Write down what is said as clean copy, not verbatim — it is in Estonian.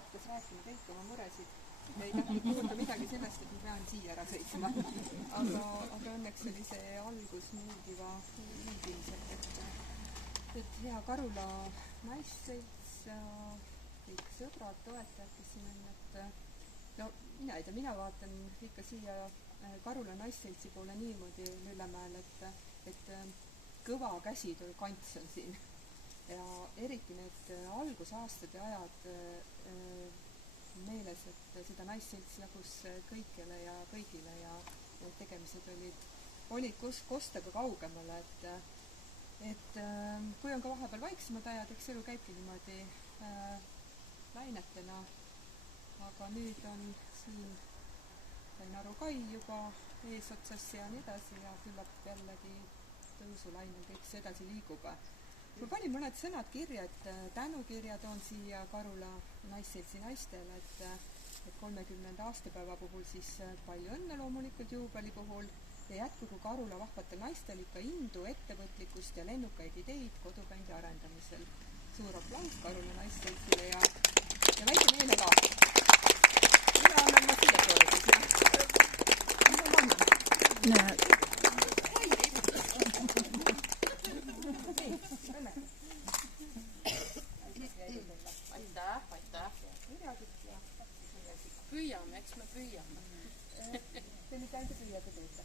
hakkas rääkima kõiki oma muresid. Ei tahtnud kuulda midagi sellest, et ma pean siia ära sõitma. Aga õnneks oli see algus meeldiva üldiliselt, et hea Karula naisselts, kõik sõbrad, toetajad, kes siin on, et no mina ei tea, mina vaatan ikka siia Karula naisseltsi poole niimoodi Lüllemäel, et kõva käsitöö kants on siin. Ja eriti need algusaastad ja ajad meeles, et seda naisselts jagus kõikjale ja kõigile ja tegemised olid kostega kaugemale, et kui on ka vahepeal vaiksemad ajad, eks elu käibki niimoodi lainetena, aga nüüd on siin Naru kai juba eesotsas ja nii edasi ja küllap jällegi tõusulainel kõik see edasi liigub. Ma panin mõned sõnad kirja, et tänukirja toon siia Karula naisseltsi naistele, et 30. aastapäeva puhul siis palju õnne loomulikult juubeli puhul ja jätkugu Karula vahvatel naistel ikka indu, ettevõtlikkust ja lennukaid ideid kodukandi arendamisel. Suur aplaus Karula naisseltsile ja väike meelelaad. Mina annan ma siia toole. Mida ma annan? Püüame, eks me püüame. Te mitte ainult püüate teete.